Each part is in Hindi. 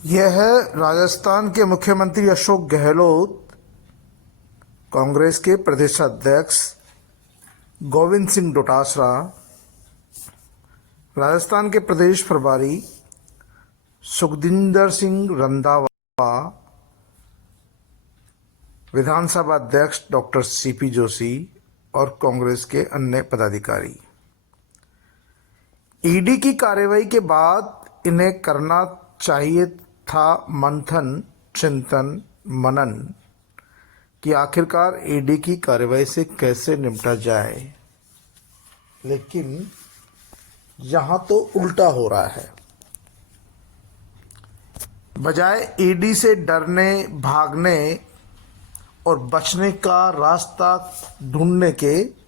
यह है राजस्थान के मुख्यमंत्री अशोक गहलोत, कांग्रेस के प्रदेशाध्यक्ष गोविंद सिंह डोटासरा, राजस्थान के प्रदेश प्रभारी सुखजिंदर सिंह रंधावा, विधानसभा अध्यक्ष डॉक्टर सीपी जोशी और कांग्रेस के अन्य पदाधिकारी। ईडी की कार्रवाई के बाद इन्हें करना चाहिए था मंथन, चिंतन, मनन कि आखिरकार ईडी की कार्रवाई से कैसे निपटा जाए, लेकिन यहां तो उल्टा हो रहा है। बजाय ईडी से डरने, भागने और बचने का रास्ता ढूंढने के,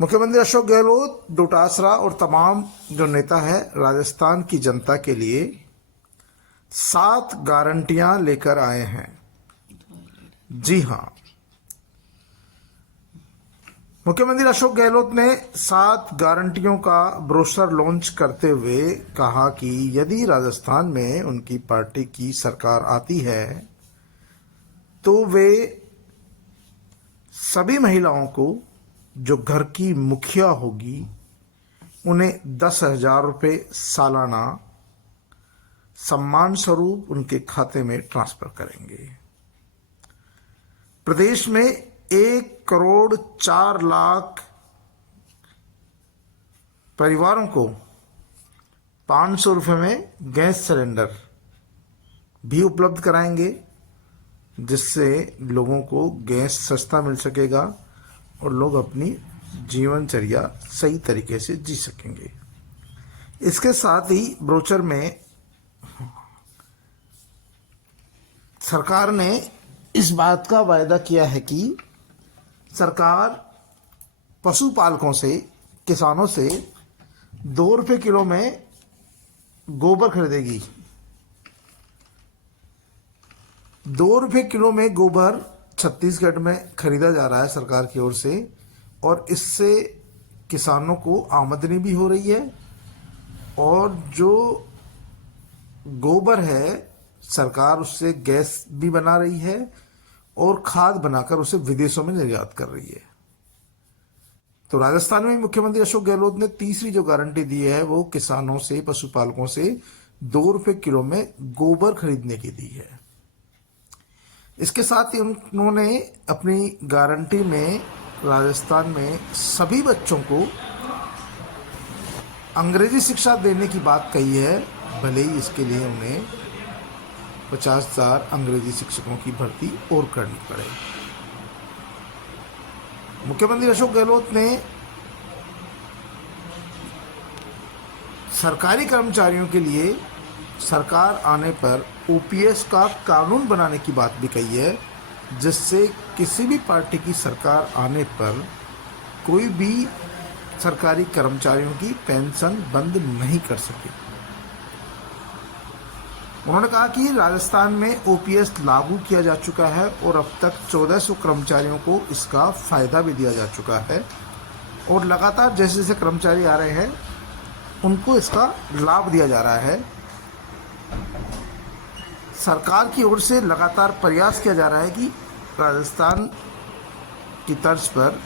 मुख्यमंत्री अशोक गहलोत, डोटासरा और तमाम जो नेता है राजस्थान की जनता के लिए 7 गारंटियां लेकर आए हैं। जी हां, मुख्यमंत्री अशोक गहलोत ने 7 गारंटियों का ब्रोशर लॉन्च करते हुए कहा कि यदि राजस्थान में उनकी पार्टी की सरकार आती है तो वे सभी महिलाओं को जो घर की मुखिया होगी उन्हें 10,000 रुपये सालाना सम्मान स्वरूप उनके खाते में ट्रांसफर करेंगे। प्रदेश में 1,04,00,000 परिवारों को 500 रुपये में गैस सिलेंडर भी उपलब्ध कराएंगे, जिससे लोगों को गैस सस्ता मिल सकेगा और लोग अपनी जीवनचर्या सही तरीके से जी सकेंगे। इसके साथ ही ब्रोचर में सरकार ने इस बात का वायदा किया है कि सरकार पशुपालकों से, किसानों से 2 रुपये किलो में गोबर खरीदेगी। 2 रुपये किलो में गोबर छत्तीसगढ़ में खरीदा जा रहा है सरकार की ओर से, और इससे किसानों को आमदनी भी हो रही है और जो गोबर है सरकार उससे गैस भी बना रही है और खाद बनाकर उसे विदेशों में निर्यात कर रही है। तो राजस्थान में मुख्यमंत्री अशोक गहलोत ने तीसरी जो गारंटी दी है वो किसानों से, पशुपालकों से 2 रुपये किलो में गोबर खरीदने की दी है। इसके साथ ही उन्होंने अपनी गारंटी में राजस्थान में सभी बच्चों को अंग्रेजी शिक्षा देने की बात कही है, भले ही इसके लिए उन्हें 50,000 अंग्रेजी शिक्षकों की भर्ती और करनी पड़े। मुख्यमंत्री अशोक गहलोत ने सरकारी कर्मचारियों के लिए सरकार आने पर ओपीएस का कानून बनाने की बात भी कही है, जिससे किसी भी पार्टी की सरकार आने पर कोई भी सरकारी कर्मचारियों की पेंशन बंद नहीं कर सके। उन्होंने कहा कि राजस्थान में ओपीएस लागू किया जा चुका है और अब तक 1400 कर्मचारियों को इसका फायदा भी दिया जा चुका है और लगातार जैसे जैसे कर्मचारी आ रहे हैं उनको इसका लाभ दिया जा रहा है। सरकार की ओर से लगातार प्रयास किया जा रहा है कि राजस्थान की तर्ज पर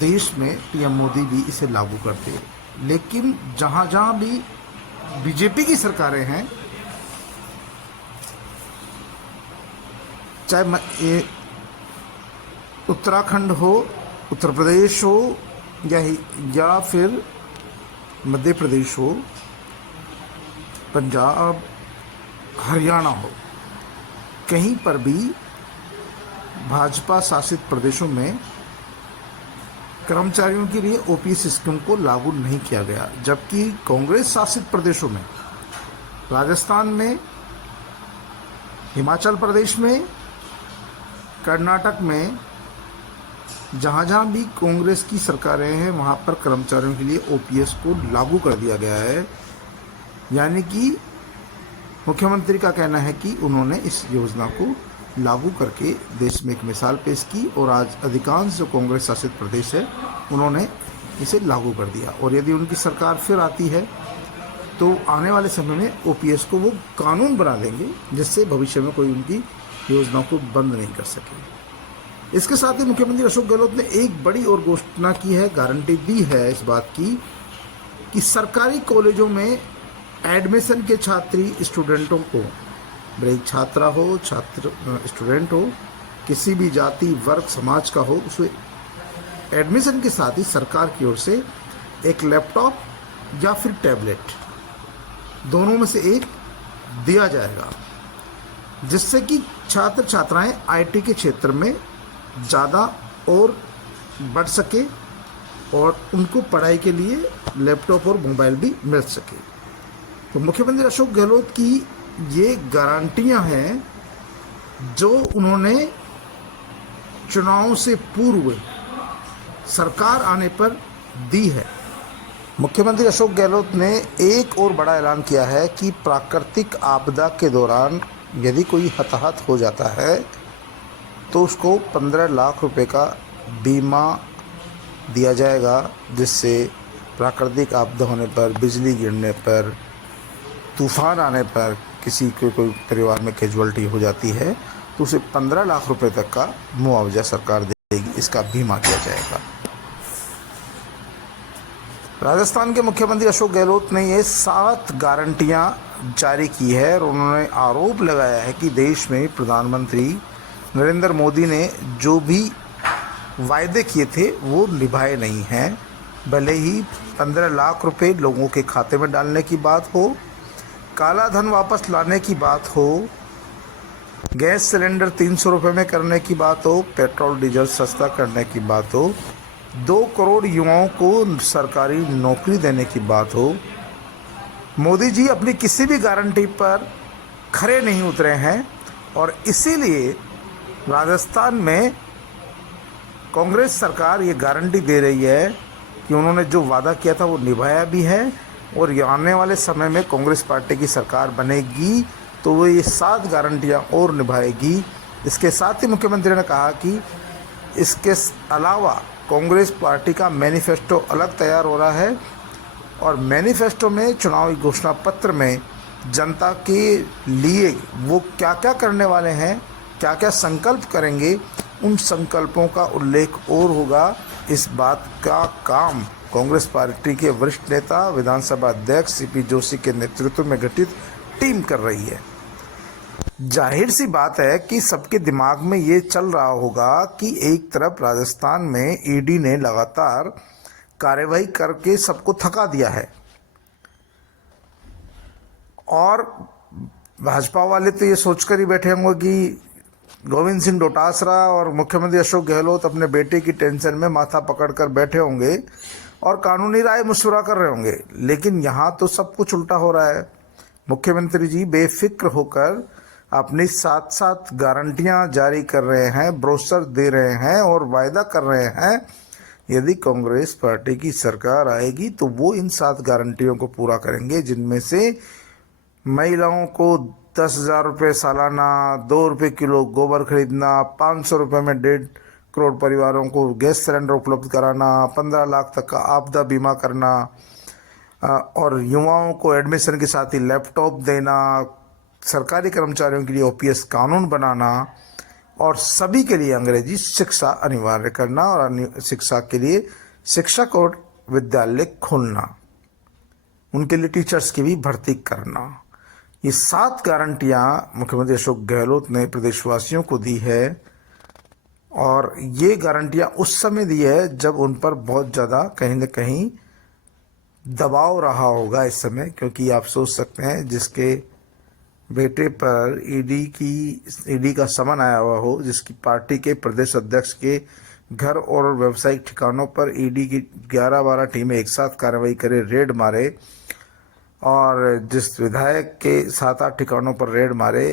देश में पीएम मोदी भी इसे लागू करते हैं, लेकिन जहां जहां भी बीजेपी की सरकारें हैं, चाहे उत्तराखंड हो, उत्तर प्रदेश हो या फिर मध्य प्रदेश हो, पंजाब, हरियाणा हो, कहीं पर भी भाजपा शासित प्रदेशों में कर्मचारियों के लिए ओपीएस स्कीम को लागू नहीं किया गया, जबकि कांग्रेस शासित प्रदेशों में, राजस्थान में, हिमाचल प्रदेश में, कर्नाटक में, जहां जहां भी कांग्रेस की सरकारें हैं वहां पर कर्मचारियों के लिए ओपीएस को लागू कर दिया गया है। यानी कि मुख्यमंत्री का कहना है कि उन्होंने इस योजना को लागू करके देश में एक मिसाल पेश की और आज अधिकांश जो कांग्रेस शासित प्रदेश है उन्होंने इसे लागू कर दिया। और यदि उनकी सरकार फिर आती है तो आने वाले समय में ओपीएस को वो कानून बना देंगे, जिससे भविष्य में कोई उनकी योजनाओं को बंद नहीं कर सके। इसके साथ ही मुख्यमंत्री अशोक गहलोत ने एक बड़ी और घोषणा की है, गारंटी दी है इस बात की कि सरकारी कॉलेजों में एडमिशन के छात्री स्टूडेंटों को, भले छात्रा हो, छात्र स्टूडेंट हो, किसी भी जाति वर्ग समाज का हो, उसमें एडमिशन के साथ ही सरकार की ओर से एक लैपटॉप या फिर टैबलेट, दोनों में से एक दिया जाएगा, जिससे कि छात्र छात्राएं आईटी के क्षेत्र में ज़्यादा और बढ़ सके और उनको पढ़ाई के लिए लैपटॉप और मोबाइल भी मिल सके। तो मुख्यमंत्री अशोक गहलोत की ये गारंटियां हैं जो उन्होंने चुनाव से पूर्व सरकार आने पर दी है। मुख्यमंत्री अशोक गहलोत ने एक और बड़ा ऐलान किया है कि प्राकृतिक आपदा के दौरान यदि कोई हताहत हो जाता है तो उसको 15 लाख रुपए का बीमा दिया जाएगा, जिससे प्राकृतिक आपदा होने पर, बिजली गिरने पर, तूफान आने पर किसी को कोई परिवार में कैजुअल्टी हो जाती है तो उसे 15 लाख रुपए तक का मुआवजा सरकार देगी, इसका बीमा किया जाएगा। राजस्थान के मुख्यमंत्री अशोक गहलोत ने ये 7 गारंटियां जारी की है और उन्होंने आरोप लगाया है कि देश में प्रधानमंत्री नरेंद्र मोदी ने जो भी वायदे किए थे वो निभाए नहीं हैं। भले ही 15 लाख रुपए लोगों के खाते में डालने की बात हो, काला धन वापस लाने की बात हो, गैस सिलेंडर 300 रुपये में करने की बात हो, पेट्रोल डीजल सस्ता करने की बात हो, 2 करोड़ युवाओं को सरकारी नौकरी देने की बात हो, मोदी जी अपनी किसी भी गारंटी पर खरे नहीं उतरे हैं और इसीलिए राजस्थान में कांग्रेस सरकार ये गारंटी दे रही है कि उन्होंने जो वादा किया था वो निभाया भी है और आने वाले समय में कांग्रेस पार्टी की सरकार बनेगी तो वो ये 7 गारंटियां और निभाएगी। इसके साथ ही मुख्यमंत्री ने कहा कि इसके अलावा कांग्रेस पार्टी का मैनिफेस्टो अलग तैयार हो रहा है और मैनिफेस्टो में, चुनावी घोषणा पत्र में जनता के लिए वो क्या क्या करने वाले हैं, क्या क्या संकल्प करेंगे, उन संकल्पों का उल्लेख और होगा। इस बात का काम कांग्रेस पार्टी के वरिष्ठ नेता विधानसभा अध्यक्ष सीपी जोशी के नेतृत्व में गठित टीम कर रही है। जाहिर सी बात है कि सबके दिमाग में ये चल रहा होगा कि एक तरफ राजस्थान में ईडी ने लगातार कार्रवाई करके सबको थका दिया है और भाजपा वाले तो ये सोचकर ही बैठे होंगे कि गोविंद सिंह डोटासरा और मुख्यमंत्री अशोक गहलोत अपने बेटे की टेंशन में माथा पकड़कर बैठे होंगे और कानूनी राय मशवरा कर रहे होंगे। लेकिन यहाँ तो सब कुछ उल्टा हो रहा है। मुख्यमंत्री जी बेफिक्र होकर अपनी 7 गारंटियां जारी कर रहे हैं, ब्रोशर दे रहे हैं और वायदा कर रहे हैं यदि कांग्रेस पार्टी की सरकार आएगी तो वो इन 7 गारंटियों को पूरा करेंगे, जिनमें से महिलाओं को 10,000 रुपये सालाना, 2 रुपये किलो गोबर खरीदना, 500 रुपये में 1.5 करोड़ परिवारों को गैस सिलेंडर उपलब्ध कराना, 15 लाख तक का आपदा बीमा करना और युवाओं को एडमिशन के साथ ही लैपटॉप देना, सरकारी कर्मचारियों के लिए ओपीएस कानून बनाना और सभी के लिए अंग्रेजी शिक्षा अनिवार्य करना और शिक्षा के लिए शिक्षक और विद्यालय खोलना, उनके लिए टीचर्स की भी भर्ती करना। ये 7 गारंटियां मुख्यमंत्री अशोक गहलोत ने प्रदेशवासियों को दी है और ये गारंटियां उस समय दी है जब उन पर बहुत ज़्यादा कहीं न कहीं दबाव रहा होगा इस समय, क्योंकि आप सोच सकते हैं जिसके बेटे पर ईडी का समन आया हुआ हो, जिसकी पार्टी के प्रदेश अध्यक्ष के घर और व्यावसायिक ठिकानों पर ईडी की 11-12 टीमें एक साथ कार्रवाई करे, रेड मारे और जिस विधायक के 7-8 ठिकानों पर रेड मारे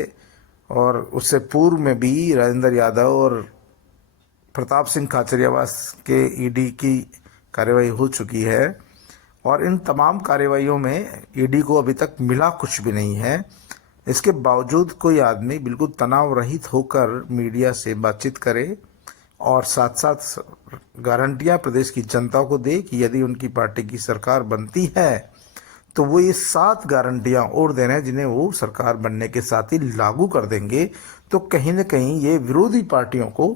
और उससे पूर्व में भी राजेंद्र यादव और प्रताप सिंह खाचरियावास के ईडी की कार्रवाई हो चुकी है और इन तमाम कार्रवाइयों में ईडी को अभी तक मिला कुछ भी नहीं है। इसके बावजूद कोई आदमी बिल्कुल तनाव रहित होकर मीडिया से बातचीत करे और साथ साथ गारंटियां प्रदेश की जनता को दे कि यदि उनकी पार्टी की सरकार बनती है तो वो ये 7 गारंटियां और दे रहे हैं जिन्हें वो सरकार बनने के साथ ही लागू कर देंगे। तो कहीं ना कहीं ये विरोधी पार्टियों को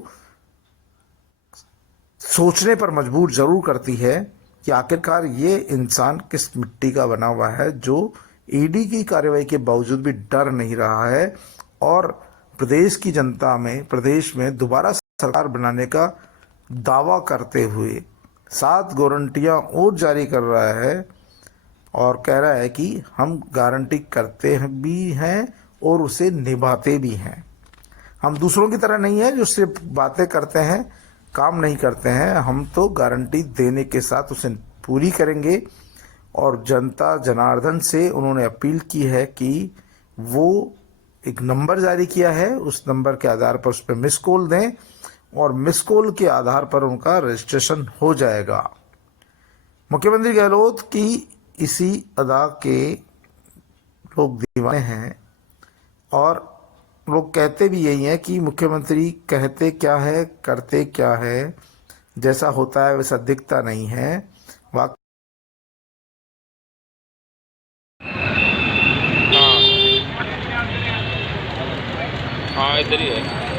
सोचने पर मजबूर जरूर करती है कि आखिरकार ये इंसान किस मिट्टी का बना हुआ है जो ईडी की कार्रवाई के बावजूद भी डर नहीं रहा है और प्रदेश की जनता में, प्रदेश में दोबारा सरकार बनाने का दावा करते हुए 7 गारंटियां और जारी कर रहा है और कह रहा है कि हम गारंटी करते भी हैं और उसे निभाते भी हैं। हम दूसरों की तरह नहीं है जो सिर्फ बातें करते हैं, काम नहीं करते हैं। हम तो गारंटी देने के साथ उसे पूरी करेंगे। और जनता जनार्दन से उन्होंने अपील की है कि वो एक नंबर जारी किया है, उस नंबर के आधार पर उस पर मिस कॉल दें और मिस कॉल के आधार पर उनका रजिस्ट्रेशन हो जाएगा। मुख्यमंत्री गहलोत की इसी अदा के लोग दीवाने हैं और लोग कहते भी यही हैं कि मुख्यमंत्री कहते क्या है, करते क्या है, जैसा होता है वैसा दिखता नहीं है। हाँ हाँ, इधर ही है।